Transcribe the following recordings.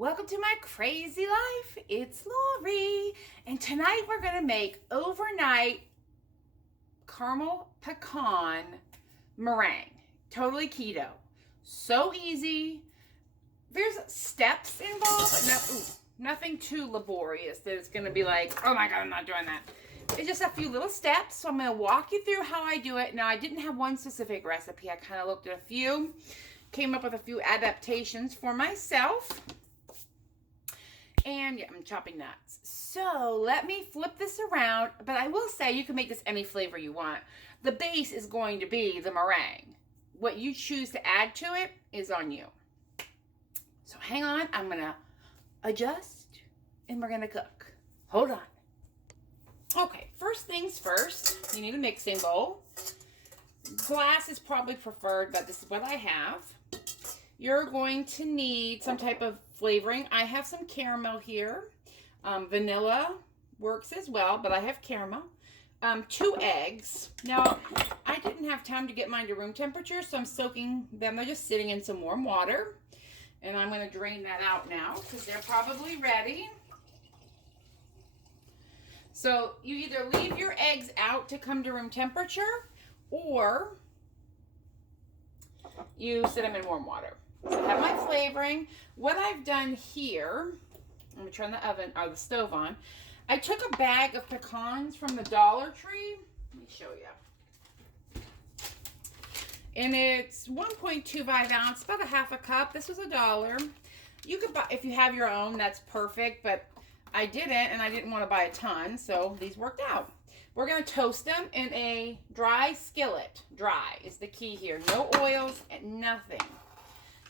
Welcome to my crazy life. It's Lori, and tonight we're gonna make overnight caramel pecan meringue. Totally keto. So easy. There's steps involved, but nothing too laborious that it's gonna be like, oh my god, I'm not doing that. It's just a few little steps, so I'm gonna walk you through how I do it. Now, I didn't have one specific recipe. I kind of looked at a few, came up with a few adaptations for myself. And yeah, I'm chopping nuts. So let me flip this around, but I will say you can make this any flavor you want. The base is going to be the meringue. What you choose to add to it is on you. So hang on, I'm gonna adjust and we're gonna cook. Hold on. Okay, first things first, you need a mixing bowl. Glass is probably preferred, but this is what I have. You're going to need some type of flavoring. I have some caramel here. Vanilla works as well, but I have caramel. 2 eggs. Now, I didn't have time to get mine to room temperature, so I'm soaking them. They're just sitting in some warm water. And I'm going to drain that out now because they're probably ready. So you either leave your eggs out to come to room temperature, or you sit them in warm water. So I have my flavoring. What I've done here, let me turn the oven or the stove on. I took a bag of pecans from the Dollar Tree. Let me show you. And it's 1.25 ounce, about a half a cup. This was $1. You could buy, if you have your own, that's perfect, but I didn't, and I didn't want to buy a ton, so these worked out. We're going to toast them in a dry skillet. Dry is the key here. No oils and nothing.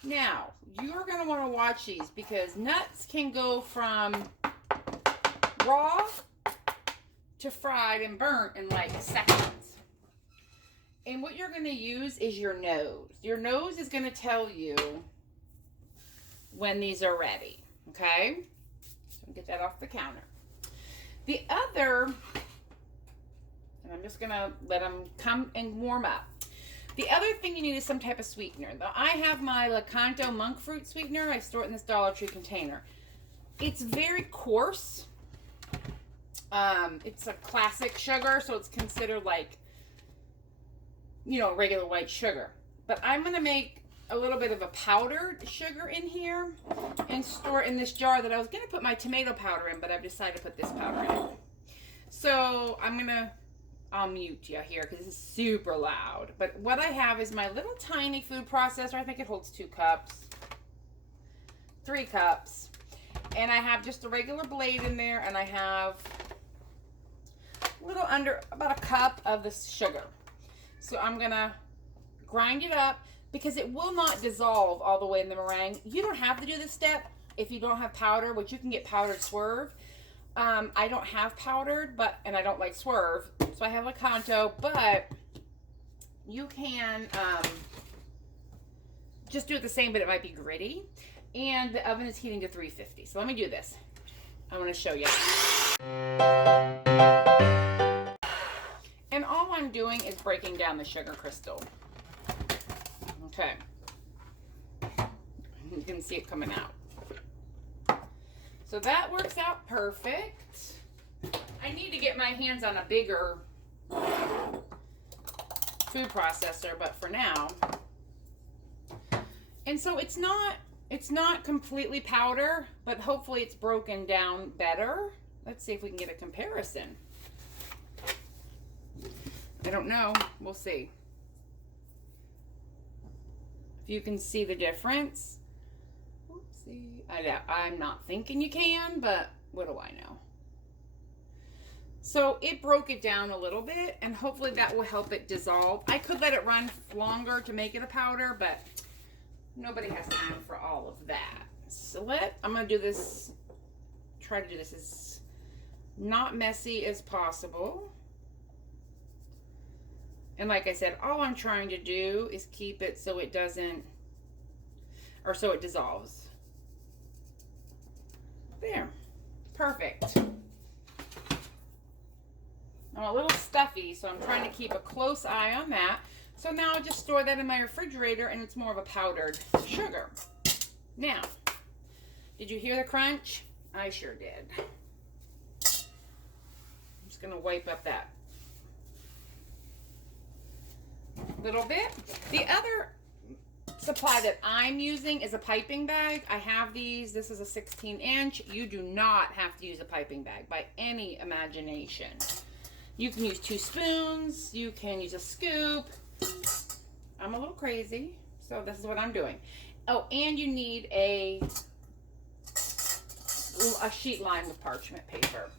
Now, you're going to want to watch these because nuts can go from raw to fried and burnt in like seconds. And what you're going to use is your nose. Your nose is going to tell you when these are ready. Okay? So get that off the counter. The other, and I'm just going to let them come and warm up. The other thing you need is some type of sweetener. I have my Lakanto monk fruit sweetener. I store it in this Dollar Tree container. It's very coarse. It's a classic sugar, so it's considered like, regular white sugar. But I'm going to make a little bit of a powdered sugar in here and store it in this jar that I was going to put my tomato powder in, but I've decided to put this powder in. So I'll mute you here because this is super loud. But what I have is my little tiny food processor. I think it holds 2 cups, 3 cups. And I have just a regular blade in there, and I have a little under about a cup of this sugar. So I'm going to grind it up because it will not dissolve all the way in the meringue. You don't have to do this step if you don't have powder, which you can get powdered swerve. I don't have powdered, and I don't like swerve, so I have Lakanto, but you can just do it the same, but it might be gritty. And the oven is heating to 350. So let me do this. I want to show you. And all I'm doing is breaking down the sugar crystal. Okay. You can see it coming out. So that works out perfect. I need to get my hands on a bigger food processor, but for now. And so it's not completely powder, but hopefully it's broken down better. Let's see if we can get a comparison. I don't know. We'll see. If you can see the difference. Oopsie. I'm not thinking you can, but what do I know? So it broke it down a little bit, and hopefully that will help it dissolve. I could let it run longer to make it a powder, but nobody has time for all of that. So I'm going to do this, try to do this as not messy as possible. And like I said, all I'm trying to do is keep it so it doesn't, or so it dissolves. There. Perfect. I'm a little stuffy, so I'm trying to keep a close eye on that. So now I'll just store that in my refrigerator, and it's more of a powdered sugar. Now, Did you hear the crunch? I sure did. I'm just gonna wipe up that little bit. The other supply that I'm using is a piping bag. I have these. This is a 16-inch. You do not have to use a piping bag by any imagination. You can use 2 spoons. You can use a scoop. I'm a little crazy, so this is what I'm doing. Oh, and you need a sheet lined with parchment paper.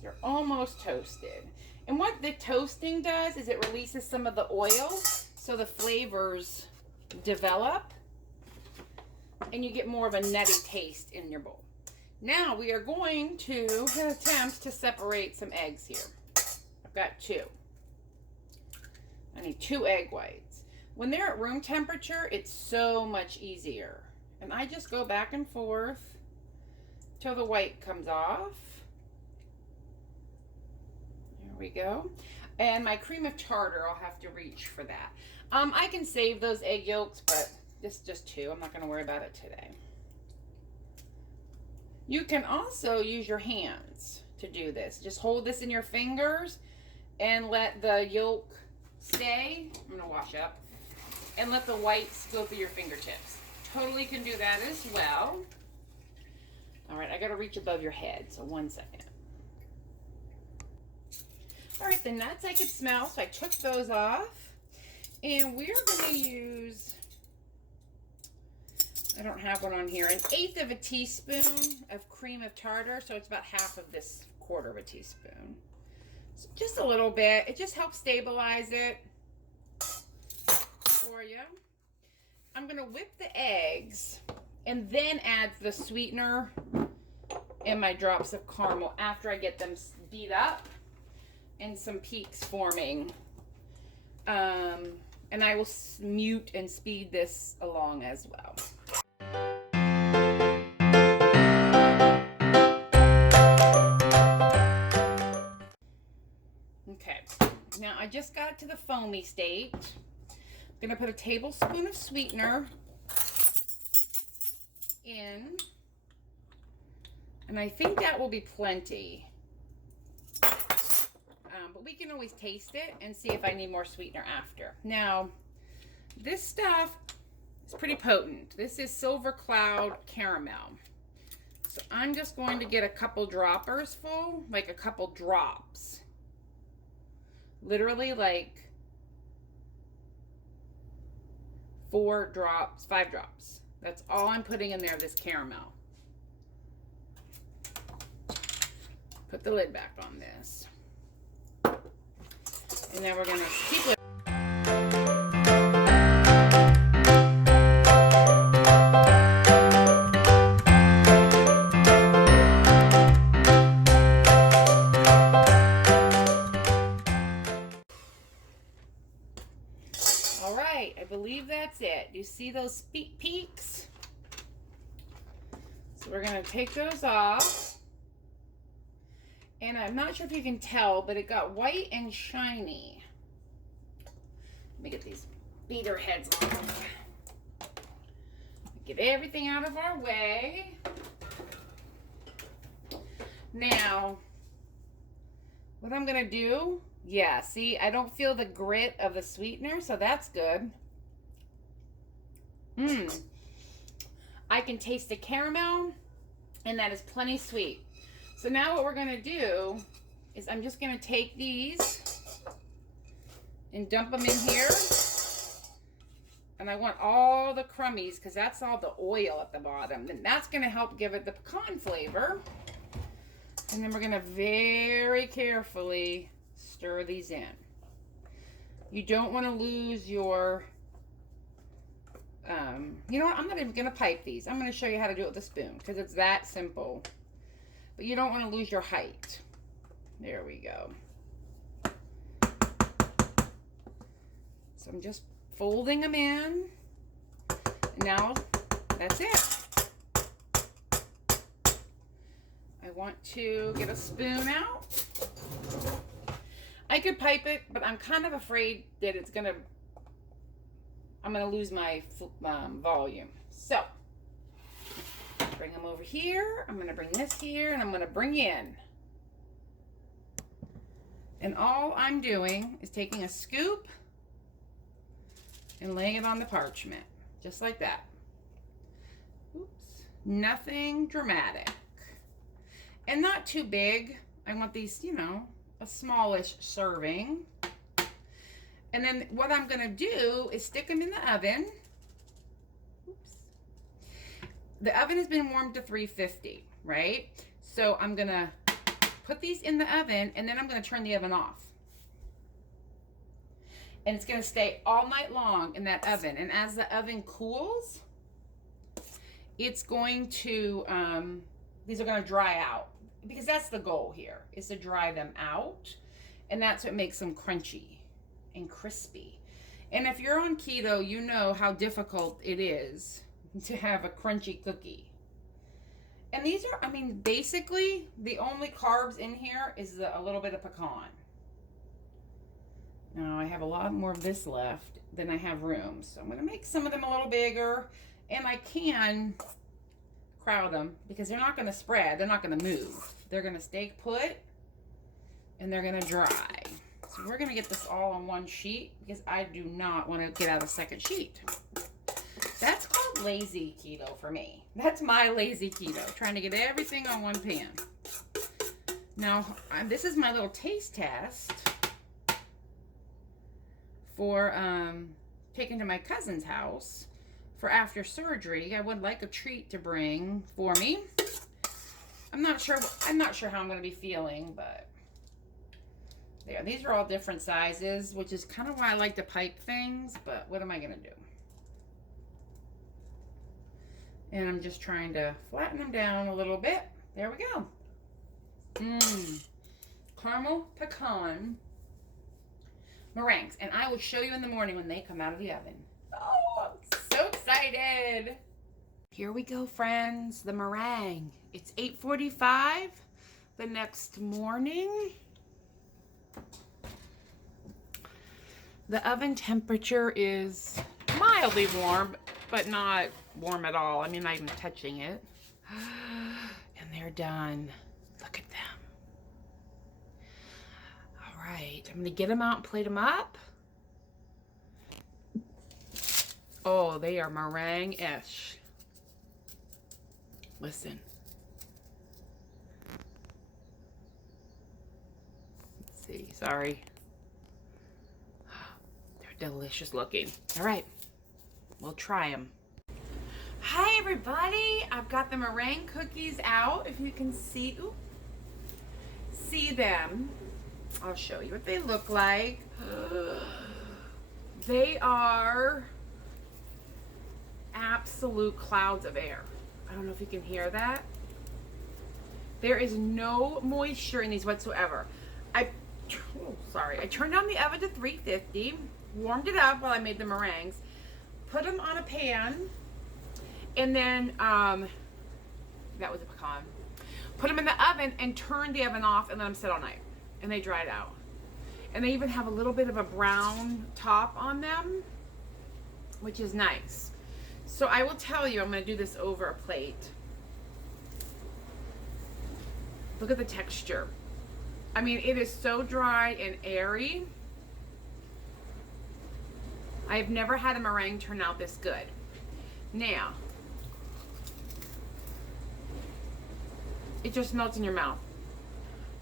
They're almost toasted. And what the toasting does is it releases some of the oil so the flavors develop and you get more of a nutty taste in your bowl. Now we are going to attempt to separate some eggs here. I've got 2. I need 2 egg whites. When they're at room temperature, it's so much easier. And I just go back and forth till the white comes off. There we go. And my cream of tartar, I'll have to reach for that. I can save those egg yolks, but this is just 2. I'm not going to worry about it today. You can also use your hands to do this. Just hold this in your fingers and let the yolk stay. I'm going to wash up. And let the whites go through your fingertips. Totally can do that as well. All right, I got to reach above your head, so 1 second. All right, the nuts I could smell, so I took those off. And we're going to use, I don't have one on here, 1/8 of a teaspoon of cream of tartar. So it's about half of this 1/4 of a teaspoon. So just a little bit. It just helps stabilize it for you. I'm going to whip the eggs and then add the sweetener and my drops of caramel after I get them beat up and some peaks forming. And I will mute and speed this along as well. Okay, now I just got it to the foamy state. I'm gonna put a tablespoon of sweetener in, and I think that will be plenty. But we can always taste it and see if I need more sweetener after. Now, this stuff is pretty potent. This is Silver Cloud Caramel. So I'm just going to get a couple droppers full, like a couple drops. Literally like 4 drops, 5 drops. That's all I'm putting in there of this caramel. Put the lid back on this. And now we're going to keep it. All right, I believe that's it. You see those peaks? So we're going to take those off. And I'm not sure if you can tell, but it got white and shiny. Let me get these beater heads off. Get everything out of our way. Now, what I'm going to do, yeah, see, I don't feel the grit of the sweetener, so that's good. I can taste the caramel, and that is plenty sweet. So now what we're going to do is I'm just going to take these and dump them in here. And I want all the crummies because that's all the oil at the bottom. And that's going to help give it the pecan flavor. And then we're going to very carefully stir these in. You don't want to lose your, you know what, I'm not even going to pipe these. I'm going to show you how to do it with a spoon because it's that simple. But you don't want to lose your height. There we go. So I'm just folding them in. Now, that's it. I want to get a spoon out. I could pipe it, but I'm kind of afraid that I'm going to lose my volume. So, Bring them over here. I'm going to bring this here, and I'm going to bring in. And all I'm doing is taking a scoop and laying it on the parchment, just like that. Oops. Nothing dramatic. And not too big. I want these, you know, a smallish serving. And then what I'm going to do is stick them in the oven. Oops. The oven has been warmed to 350, right? So I'm going to put these in the oven, and then I'm going to turn the oven off. And it's going to stay all night long in that oven. And as the oven cools, it's going to, these are going to dry out. Because that's the goal here, is to dry them out. And that's what makes them crunchy and crispy. And if you're on keto, you know how difficult it is to have a crunchy cookie. And these are, I mean, basically, the only carbs in here is a little bit of pecan. Now, I have a lot more of this left than I have room. So I'm going to make some of them a little bigger. And I can crowd them because they're not going to spread. They're not going to move. They're going to stay put and they're going to dry. So we're going to get this all on one sheet because I do not want to get out a second sheet. That's called lazy keto for me. That's my lazy keto, trying to get everything on one pan. Now, this is my little taste test for taking to my cousin's house for after surgery. I would like a treat to bring for me. I'm not sure how I'm going to be feeling, but there. These are all different sizes, which is kind of why I like to pipe things, but what am I going to do? And I'm just trying to flatten them down a little bit. There we go. Caramel pecan meringues. And I will show you in the morning when they come out of the oven. Oh, I'm so excited. Here we go, friends. The meringue. It's 8:45 the next morning. The oven temperature is mildly warm, but not warm at all. I mean, not even touching it. And they're done. Look at them. All right, I'm gonna get them out and plate them up. Oh, they are meringue-ish. Listen. Let's see, sorry. They're delicious looking. All right, we'll try them. Hi everybody, I've got the meringue cookies out. If you can see them, I'll show you what they look like. They are absolute clouds of air. I don't know if you can hear that. There is no moisture in these whatsoever. I turned down the oven to 350, warmed it up while I made the meringues, put them on a pan, and then, that was a pecan. Put them in the oven and turned the oven off and let them sit all night. And they dried out. And they even have a little bit of a brown top on them, which is nice. So I will tell you, I'm going to do this over a plate. Look at the texture. I mean, it is so dry and airy. I have never had a meringue turn out this good. Now, it just melts in your mouth.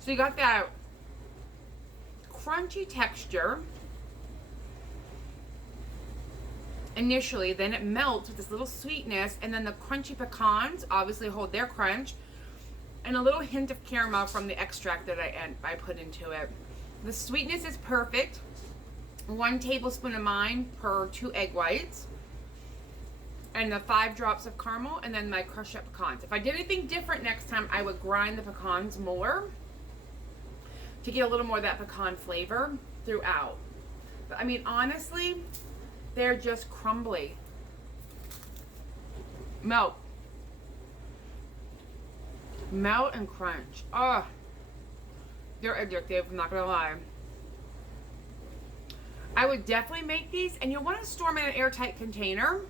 So you got that crunchy texture initially, then it melts with this little sweetness, and then the crunchy pecans obviously hold their crunch, and a little hint of caramel from the extract that I put into it. The sweetness is perfect. 1 tablespoon of mine per 2 egg whites, and the 5 drops of caramel, and then my crushed up pecans. If I did anything different next time, I would grind the pecans more to get a little more of that pecan flavor throughout. But I mean, honestly, they're just crumbly. Melt and crunch. Oh, they're addictive, I'm not gonna lie. I would definitely make these, and you'll want to store them in an airtight container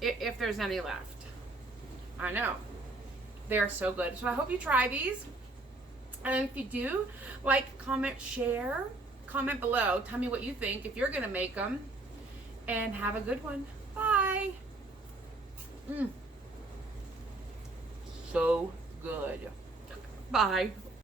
if there's any left. I know. They're so good. So I hope you try these. And if you do, like, comment, share, comment below. Tell me what you think if you're going to make them. And have a good one. Bye. So good. Bye.